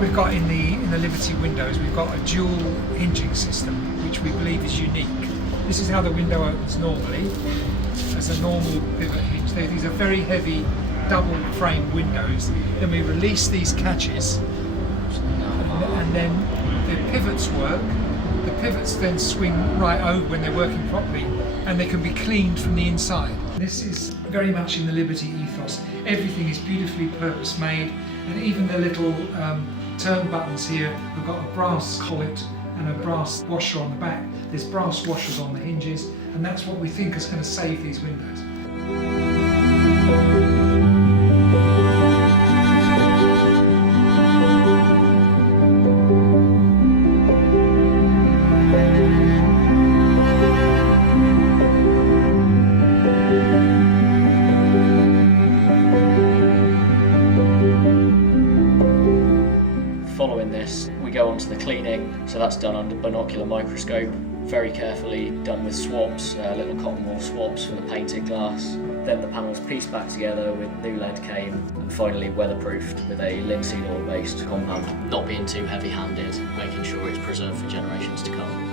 what we've got in the Liberty windows, we've got a dual hinging system, which we believe is unique. This is how the window opens normally, as a normal pivot hinge. These are very heavy double frame windows. Then we release these catches, and then the pivots work. The pivots then swing right over when they're working properly, and they can be cleaned from the inside. This is very much in the Liberty ethos. Everything is beautifully purpose made, and even the little turn buttons here, we've got a brass collet and a brass washer on the back. There's brass washers on the hinges, and that's what we think is going to save these windows. Following this, we go on to the cleaning, so that's done under binocular microscope, very carefully done with swabs, little cotton wool swabs for the painted glass. Then the panel's pieced back together with new lead cane, and finally weatherproofed with a linseed oil based compound. Not being too heavy handed, making sure it's preserved for generations to come.